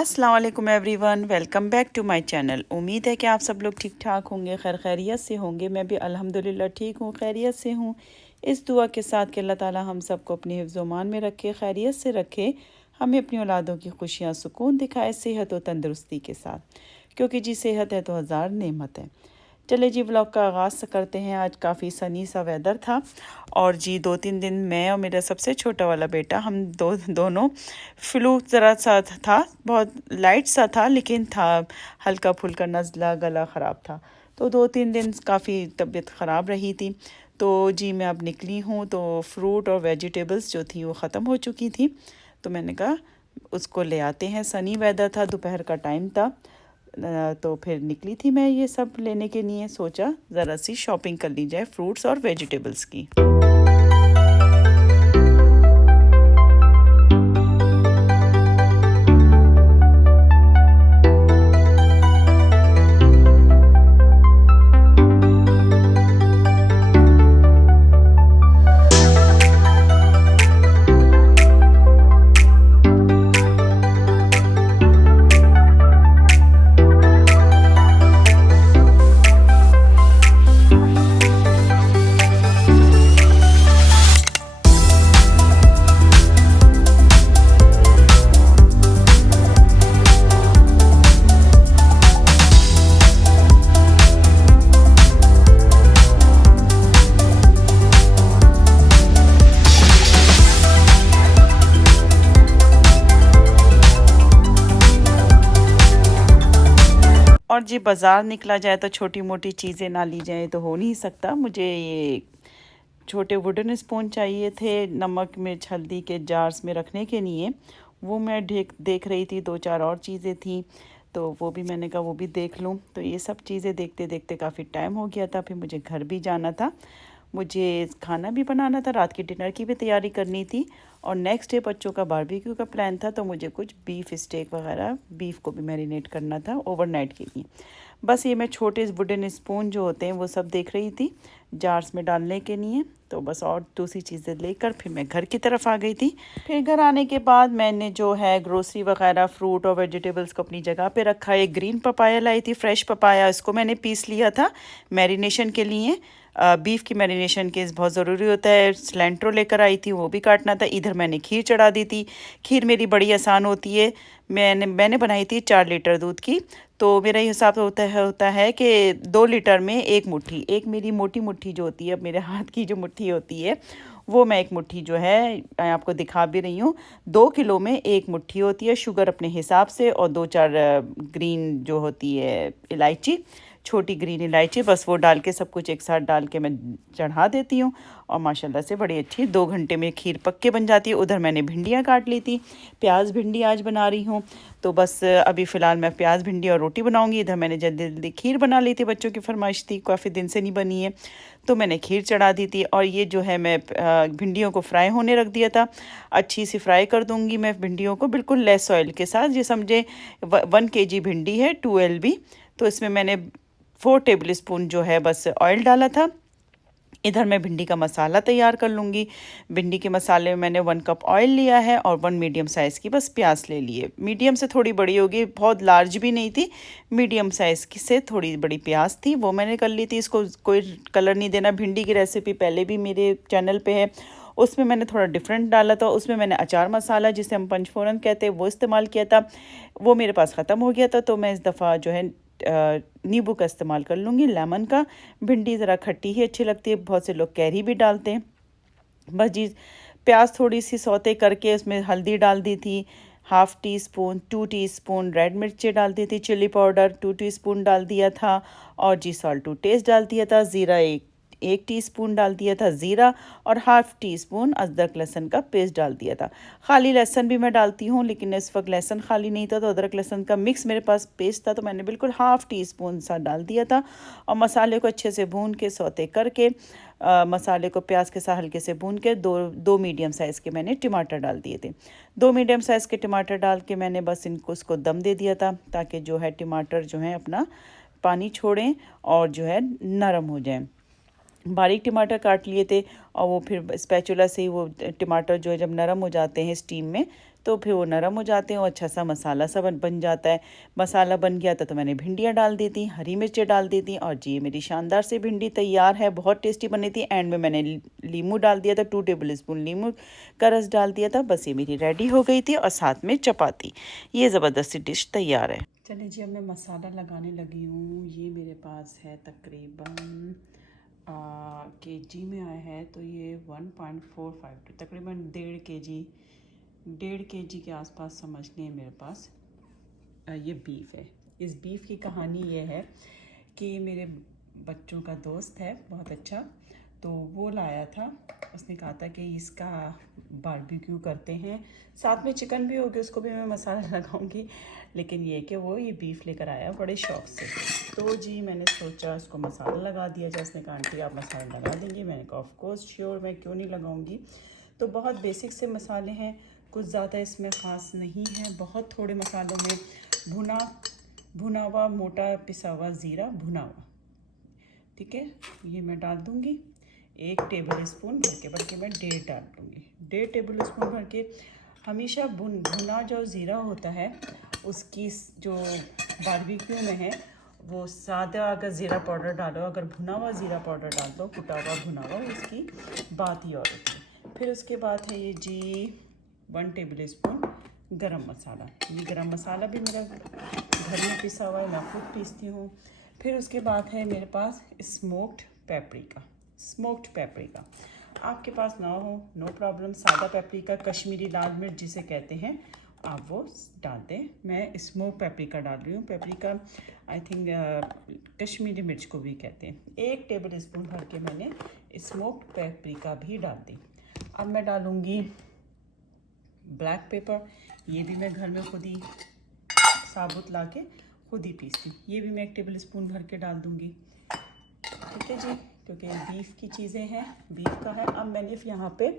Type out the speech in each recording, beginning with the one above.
अस्सलाम वालेकुम everyone, welcome back to my channel. उम्मीद है कि आप सब लोग ठीक ठाक होंगे, खैरियत से होंगे। मैं भी अल्हम्दुलिल्लाह ठीक हूँ, खैरियत से हूँ। इस दुआ के साथ कि अल्लाह ताला हम सबको अपनी हिफ्ज़-ओ-मान में रखे, खैरियत से रखे, हमें अपनी औलादों की खुशियाँ सुकून दिखाए, सेहत और तंदुरुस्ती के साथ, क्योंकि जी सेहत है तो हज़ार नेमत है। चले जी, व्लॉग का आगाज़ करते हैं। आज काफ़ी सनी सा वेदर था और जी 2-3 दिन मैं और मेरा सबसे छोटा वाला बेटा, हम दोनों फ्लू ज़रा सा था, बहुत लाइट सा था लेकिन था, हल्का फुल्का नज़ला, गला ख़राब था। तो 2-3 दिन काफ़ी तबीयत ख़राब रही थी। तो जी मैं अब निकली हूँ तो फ्रूट और वेजिटेबल्स जो थी वो ख़त्म हो चुकी थी, तो मैंने कहा उसको ले आते हैं। सनी वेदर था, दोपहर का टाइम था। तो फिर निकली थी मैं ये सब लेने के लिए। सोचा ज़रा सी शॉपिंग कर ली जाए फ्रूट्स और वेजिटेबल्स की। और जी बाज़ार निकला जाए तो छोटी मोटी चीज़ें ना ली जाए तो हो नहीं सकता। मुझे ये छोटे वुडन स्पून चाहिए थे नमक मिर्च हल्दी के जार्स में रखने के लिए। वो मैं देख रही थी, 2-4 और चीज़ें थी, तो वो भी मैंने कहा वो भी देख लूँ। तो ये सब चीज़ें देखते देखते काफ़ी टाइम हो गया था। फिर मुझे घर भी जाना था, मुझे खाना भी बनाना था, रात की डिनर की भी तैयारी करनी थी और नेक्स्ट डे बच्चों का बारबेक्यू का प्लान था। तो मुझे कुछ बीफ स्टेक वगैरह, बीफ को भी मैरिनेट करना था ओवरनाइट के लिए। बस ये मैं छोटे वुडन स्पून जो होते हैं वो सब देख रही थी जार्स में डालने के लिए। तो बस और दूसरी चीज़ें लेकर फिर मैं घर की तरफ आ गई थी। फिर घर आने के बाद मैंने जो है ग्रोसरी वगैरह फ्रूट और वेजिटेबल्स को अपनी जगह पे रखा। एक ग्रीन पपाया लाई थी, फ्रेश पपाया, इसको मैंने पीस लिया था मैरिनेशन के लिए। बीफ की मैरिनेशन के बहुत ज़रूरी होता है। सिलेंट्रो लेकर आई थी, वो भी काटना था। इधर मैंने खीर चढ़ा दी थी। खीर मेरी बड़ी आसान होती है। मैंने बनाई थी 4 लीटर दूध की। तो मेरा ये हिसाब होता है कि 2 लीटर में 1 मुट्ठी, एक मेरी मोटी मुट्ठी जो होती है, अब मेरे हाथ की जो मुट्ठी होती है वो मैं 1 मुट्ठी जो है मैं आपको दिखा भी रही हूँ। 2 किलो में 1 मुट्ठी होती है, शुगर अपने हिसाब से, और 2-4 ग्रीन जो होती है इलायची, छोटी ग्रीन इलायची, बस वो डाल के सब कुछ एक साथ डाल के मैं चढ़ा देती हूँ और माशाल्लाह से बड़ी अच्छी 2 घंटे में खीर पक के बन जाती है। उधर मैंने भिंडियाँ काट ली थी, प्याज भिंडी आज बना रही हूँ। तो बस अभी फ़िलहाल मैं प्याज भिंडी और रोटी बनाऊँगी। इधर मैंने जल्दी जल्दी खीर बना ली थी, बच्चों की फरमाइश थी, काफ़ी दिन से नहीं बनी है, तो मैंने खीर चढ़ा दी थी। और ये जो है मैं भिंडियों को फ्राई होने रख दिया था। अच्छी सी फ्राई कर दूँगी मैं भिंडियों को, बिल्कुल लेस ऑयल के साथ। ये समझे 1 kg भिंडी है, 2 LB, तो इसमें मैंने 4 टेबल स्पून जो है बस ऑयल डाला था। इधर मैं भिंडी का मसाला तैयार कर लूँगी। भिंडी के मसाले में मैंने 1 कप ऑयल लिया है और 1 मीडियम साइज़ की बस प्याज ले लिए। मीडियम से थोड़ी बड़ी होगी, बहुत लार्ज भी नहीं थी, मीडियम साइज़ की से थोड़ी बड़ी प्याज थी, वो मैंने कर ली थी। इसको कोई कलर नहीं देना। भिंडी की रेसिपी पहले भी मेरे चैनल पे है, उसमें मैंने थोड़ा डिफरेंट डाला था। उसमें मैंने अचार मसाला, जिसे हम पंचफोरन कहते हैं, वो इस्तेमाल किया था। वो मेरे पास ख़त्म हो गया था, तो मैं इस दफ़ा जो है नींबू का इस्तेमाल कर लूँगी, लेमन का। भिंडी ज़रा खट्टी ही अच्छी लगती है, बहुत से लोग कैरी भी डालते हैं। बस जी प्याज थोड़ी सी सौते करके उसमें हल्दी डाल दी थी, 1/2 टीस्पून 2 टीस्पून रेड मिर्ची डाल दी थी, चिली पाउडर 2 टीस्पून डाल दिया था, और जी सॉल्ट टू टेस्ट डाल दिया था, ज़ीरा 1 टीस्पून डाल दिया था ज़ीरा, और 1/2 टीस्पून अदरक लहसुन का पेस्ट डाल दिया था। खाली लहसुन भी मैं डालती हूँ, लेकिन इस वक्त लहसुन खाली नहीं था, तो अदरक लहसुन का मिक्स मेरे पास पेस्ट था, तो मैंने बिल्कुल 1/2 टीस्पून सा डाल दिया था। और मसाले को अच्छे से भून के सौते करके मसाले को प्याज के साथ हल्के से भून के दो मीडियम साइज़ के मैंने टमाटर डाल दिए थे। 2 मीडियम साइज़ के टमाटर डाल के मैंने बस उसको दम दे दिया था, ताकि जो है टमाटर जो है अपना पानी छोड़ें और जो है नरम हो जाएं। बारीक टमाटर काट लिए थे, और वो फिर स्पैचुला से ही वो टमाटर जो है जब नरम हो जाते हैं स्टीम में, तो फिर वो नरम हो जाते हैं और अच्छा सा मसाला सा बन जाता है। मसाला बन गया था तो मैंने भिंडियाँ डाल दी थी, हरी मिर्चें डाल दी थी और जी मेरी शानदार से भिंडी तैयार है। बहुत टेस्टी बनी थी। एंड में मैंने नींबू डाल दिया था, 2 टेबल स्पून नींबू का रस डाल दिया था। बस ये मेरी रेडी हो गई थी और साथ में चपाती। ये ज़बरदस्ती डिश तैयार है। चलिए जी, अब मैं मसाला लगाने लगी हूँ। ये मेरे पास है तकरीबन केजी में आया है, तो ये 1.452 तकरीबन 1.5 केजी के आसपास समझ लें मेरे पास ये बीफ है। इस बीफ की कहानी ये है कि मेरे बच्चों का दोस्त है बहुत अच्छा, तो वो लाया था। उसने कहा था कि इसका बारबेक्यू करते हैं, साथ में चिकन भी होगी, उसको भी मैं मसाला लगाऊंगी। लेकिन ये कि वो ये बीफ लेकर आया बड़े शौक़ से। तो जी मैंने सोचा उसको मसाला लगा दिया जाए। उसने कहा आंटी आप मसाला लगा देंगी? मैंने कहा ऑफ कोर्स श्योर, मैं क्यों नहीं लगाऊंगी। तो बहुत बेसिक से मसाले हैं, कुछ ज़्यादा इसमें ख़ास नहीं है। बहुत थोड़े मसालों में भुना हुआ मोटा पिसा हुआ ज़ीरा भुना हुआ, ठीक है, ये मैं डाल दूँगी। 1 टेबल स्पून भर के मैं 1.5 डाल दूँगी। 1.5 टेबल स्पून भर के। हमेशा भुना जो ज़ीरा होता है उसकी जो बारबेक्यू में है वो सादा अगर ज़ीरा पाउडर डालो, अगर भुना हुआ ज़ीरा पाउडर डाल दो, कुटा हुआ भुना हुआ, उसकी बात ही और होती है। फिर उसके बाद है ये जी 1 टेबल स्पून गरम मसाला। ये गरम मसाला भी मेरा घर में पिसा हुआ है, मैं खुद पीसती हूँ। फिर उसके बाद है मेरे पास स्मोक्ड पेपरिका। आपके पास ना हो नो प्रॉब्लम, सादा पेपरिका, कश्मीरी लाल मिर्च जिसे कहते हैं, आप वो डाल दें। मैं स्मोक पेपरिका डाल रही हूँ। पेपरिका आई थिंक कश्मीरी मिर्च को भी कहते हैं। 1 टेबल स्पून भर के मैंने स्मोक पेपरिका भी डाल दी। अब मैं डालूँगी ब्लैक पेपर। ये भी मैं घर में खुद ही साबुत ला के खुद ही पीसती। ये भी मैं 1 टेबल स्पून भर के डाल दूँगी, ठीक है जी, क्योंकि बीफ की चीज़ें हैं, बीफ का है। अब मैंने यहाँ पे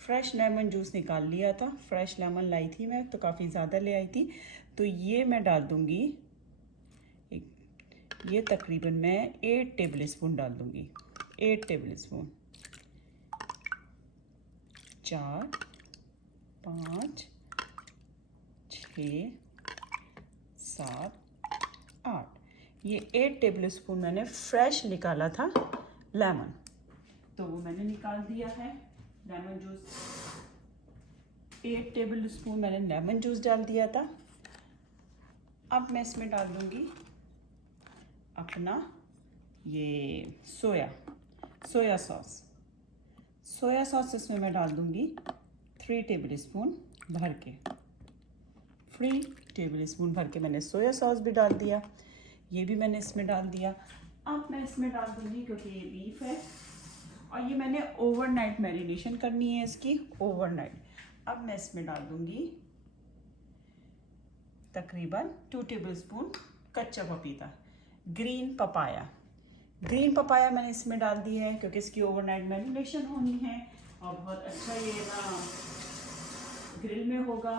फ्रेश लेमन जूस निकाल लिया था। फ्रेश लेमन लाई थी मैं, तो काफ़ी ज़्यादा ले आई थी। तो ये मैं डाल दूँगी, ये तकरीबन मैं 8 टेबल स्पून डाल दूँगी। 8 टेबल स्पून, 4, 5, 6, 7, 8, ये 8 टेबल स्पून मैंने फ्रेश निकाला था लेमन, तो वो मैंने निकाल दिया है। लेमन जूस 8 टेबल स्पून मैंने लेमन जूस डाल दिया था। अब मैं इसमें डाल दूँगी अपना ये सोया सॉस इसमें मैं डाल दूँगी 3 टेबल स्पून भर के। 3 टेबल स्पून भर के मैंने सोया सॉस भी डाल दिया। ये भी मैंने इसमें डाल दिया। अब मैं इसमें डाल दूँगी, क्योंकि ये बीफ है और ये मैंने ओवरनाइट मैरिनेशन करनी है इसकी, ओवरनाइट। अब मैं इसमें डाल दूँगी तकरीबन 2 टेबल स्पून कच्चा पपीता, ग्रीन पपाया मैंने इसमें डाल दी है, क्योंकि इसकी ओवरनाइट मैरिनेशन होनी है और बहुत अच्छा ये ना ग्रिल में होगा,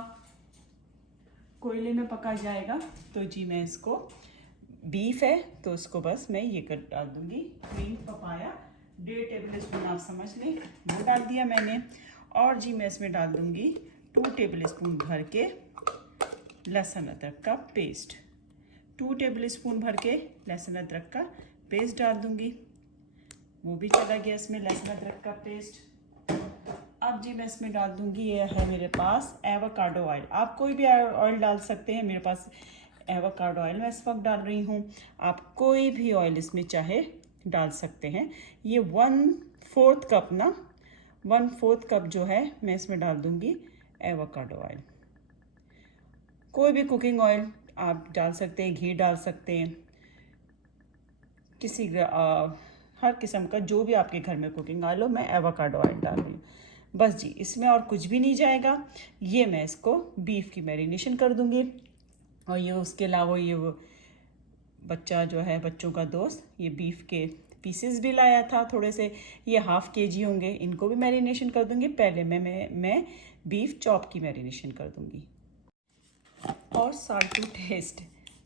कोयले में पका जाएगा। तो जी मैं इसको, बीफ है तो उसको बस मैं ये कर डाल दूँगी। ग्रीन पपाया 1.5 टेबल स्पून आप समझ लें, वो डाल दिया मैंने। और जी मैं इसमें डाल दूँगी 2 टेबल स्पून भर के लहसुन अदरक का पेस्ट। 2 टेबल स्पून भर के लहसुन अदरक का पेस्ट डाल दूँगी। वो भी चला गया इसमें लहसुन अदरक का पेस्ट। अब जी मैं इसमें डाल दूँगी, ये है मेरे पास एवोकाडो ऑयल। आप कोई भी ऑयल डाल सकते हैं, मेरे पास एवोकाडो ऑयल मैं इस वक्त डाल रही हूँ। आप कोई भी ऑयल इसमें चाहे डाल सकते हैं। ये 1/4 कप ना, 1/4 कप जो है मैं इसमें डाल दूँगी एवोकाडो ऑयल। कोई भी कुकिंग ऑयल आप डाल सकते हैं, घी डाल सकते हैं, हर किस्म का जो भी आपके घर में कुकिंग ऑयल हो, मैं एवोकाडो ऑयल डाल रही हूँ। बस जी, इसमें और कुछ भी नहीं जाएगा। ये मैं इसको बीफ की मैरिनेशन कर दूँगी। और ये उसके अलावा ये वो बच्चा जो है, बच्चों का दोस्त, ये बीफ के पीसेस भी लाया था थोड़े से, ये ½ kg होंगे, इनको भी मैरिनेशन कर दूँगी। पहले मैं बीफ चॉप की मैरिनेशन कर दूँगी। और सॉल्ट टू टेस्ट,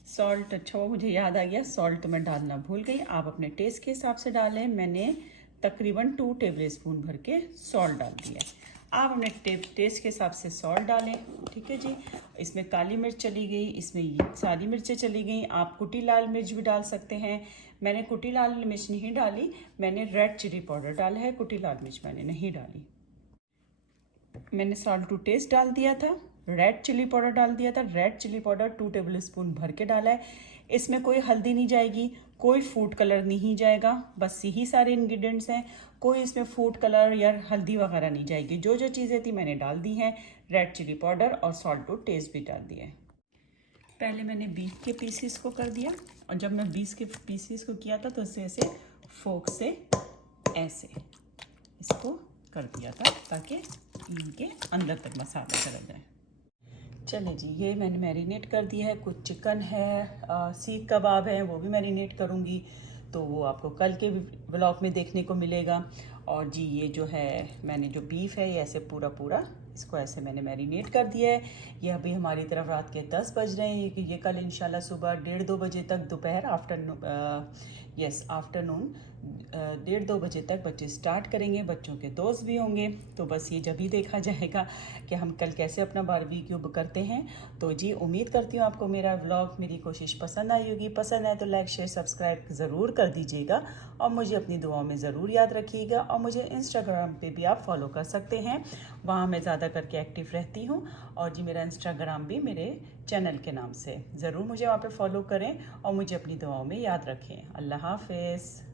सॉल्ट, अच्छा वो मुझे याद आ गया, सॉल्ट मैं डालना भूल गई। आप अपने टेस्ट के हिसाब से डालें। मैंने तकरीबन 2 टेबल स्पून भर के सॉल्ट डाल दिया। आप अपने टेस्ट के हिसाब से सॉल्ट डालें, ठीक है जी। इसमें काली मिर्च चली गई, इसमें ये सारी मिर्चें चली गई। आप कुटी लाल मिर्च भी डाल सकते हैं। मैंने कुटी लाल मिर्च नहीं डाली, मैंने रेड चिली पाउडर डाला है, कुटी लाल मिर्च मैंने नहीं डाली। मैंने सॉल्ट टू टेस्ट डाल दिया था, रेड चिली पाउडर डाल दिया था। Red chilli powder 2 tablespoon भर के डाला है। इसमें कोई हल्दी नहीं जाएगी, कोई फूड कलर नहीं जाएगा, बस यही सारे इंग्रेडिएंट्स हैं। कोई इसमें फूड कलर या हल्दी वगैरह नहीं जाएगी। जो जो चीज़ें थी मैंने डाल दी हैं। रेड चिली पाउडर और सॉल्ट टू टेस्ट भी डाल दिया है। पहले मैंने बीफ के पीसीस को कर दिया, और जब मैं बीफ के पीसीस को किया था तो ऐसे फोक से ऐसे इसको कर दिया था ताकि इनके अंदर तक मसाला चला जाए। चले जी, ये मैंने मैरिनेट कर दिया है। कुछ चिकन है, सीख कबाब है, वो भी मैरिनेट करूँगी, तो वो आपको कल के व्लॉग में देखने को मिलेगा। और जी ये जो है मैंने जो बीफ है ये ऐसे पूरा इसको ऐसे मैंने मैरिनेट कर दिया है। ये अभी हमारी तरफ रात के 10 बज रहे हैं। ये कल इंशाल्लाह सुबह 1:30-2 बजे तक, दोपहर आफ्टरनून 1:30-2 बजे तक बच्चे स्टार्ट करेंगे। बच्चों के दोस्त भी होंगे, तो बस ये जब ही देखा जाएगा कि हम कल कैसे अपना बारबेक्यू करते हैं। तो जी उम्मीद करती हूँ आपको मेरा व्लॉग, मेरी कोशिश पसंद आई होगी। पसंद आए तो लाइक शेयर सब्सक्राइब ज़रूर कर दीजिएगा, और मुझे अपनी दुआओं में ज़रूर याद रखिएगा। और मुझे इंस्टाग्राम पे भी आप फॉलो कर सकते हैं, वहाँ मैं ज़्यादा करके एक्टिव रहती हूँ। और जी मेरा इंस्टाग्राम भी मेरे चैनल के नाम से, ज़रूर मुझे वहाँ पे फॉलो करें और मुझे अपनी दुआओं में याद रखें। अल्लाह हाफ़िज़।